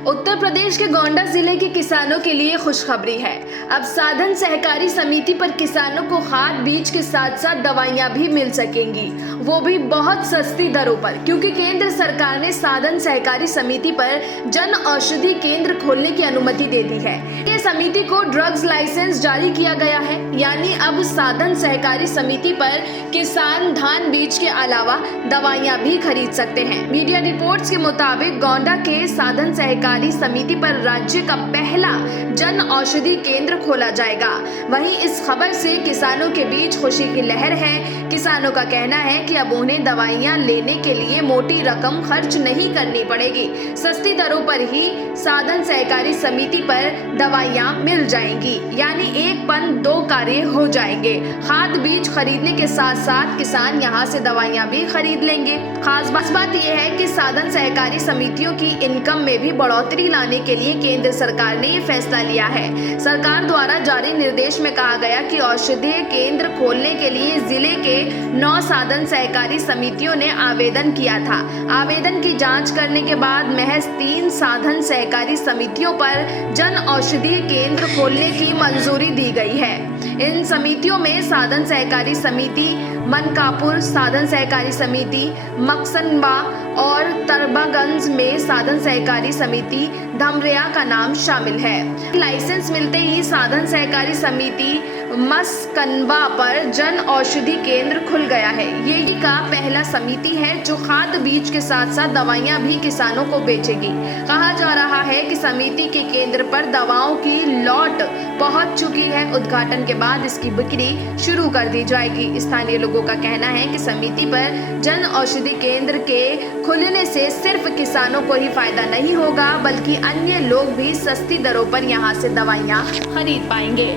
उत्तर प्रदेश के गोंडा जिले के किसानों के लिए खुशखबरी है। अब साधन सहकारी समिति पर किसानों को खाद बीज के साथ साथ दवाइयां भी मिल सकेंगी, वो भी बहुत सस्ती दरों पर, क्योंकि केंद्र सरकार ने साधन सहकारी समिति पर जन औषधि केंद्र खोलने की अनुमति दे दी है। ये समिति को ड्रग्स लाइसेंस जारी किया गया है, यानी अब साधन सहकारी समिति पर किसान धान बीज के अलावा दवाइयां भी खरीद सकते हैं। मीडिया रिपोर्ट्स के मुताबिक गोंडा के साधन सहकारी समिति पर राज्य का पहला जन औषधि केंद्र खोला जाएगा। वहीं इस खबर से किसानों के बीच खुशी की लहर है। किसानों का कहना है कि अब उन्हें दवाइयां लेने के लिए मोटी रकम खर्च नहीं करनी पड़ेगी, सस्ती दरों पर ही साधन सहकारी समिति पर दवाइयां मिल जाएंगी, यानी एक पन दो कार्य हो जाएंगे। खाद बीज खरीदने के साथ साथ किसान यहां से दवाइयां भी खरीद लेंगे। खास बात यह है कि साधन सहकारी समितियों की इनकम में भी बढ़ोतरी लाने के लिए केंद्र सरकार ने ये फैसला लिया है। सरकार द्वारा जारी निर्देश में कहा गया कि औषधीय केंद्र खोलने के लिए जिले के 9 साधन सहकारी समितियों ने आवेदन किया था। आवेदन की जांच करने के बाद महज 3 साधन सहकारी समितियों पर जन औषधीय केंद्र खोलने की मंजूरी दी गई है। इन समितियों में साधन सहकारी समिति मनकापुर, साधन सहकारी समिति मकसनबा और तरबागंज में साधन सहकारी समिति धमरिया का नाम शामिल है। लाइसेंस मिलते ही साधन सहकारी समिति मसकनबा पर जन औषधि केंद्र खुल गया है। ये का पहला समिति है जो खाद बीज के साथ साथ दवाइयां भी किसानों को बेचेगी। कहा जा रहा है कि समिति के केंद्र पर दवाओं की लॉट पहुंच चुकी है। उद्घाटन के बाद इसकी बिक्री शुरू कर दी जाएगी। स्थानीय लोगों का कहना है कि समिति पर जन औषधि केंद्र के खुलने से सिर्फ किसानों को ही फायदा नहीं होगा, बल्कि अन्य लोग भी सस्ती दरों पर यहां से दवाइयां खरीद पाएंगे।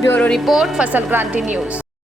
ब्यूरो रिपोर्ट, फसल क्रांति न्यूज।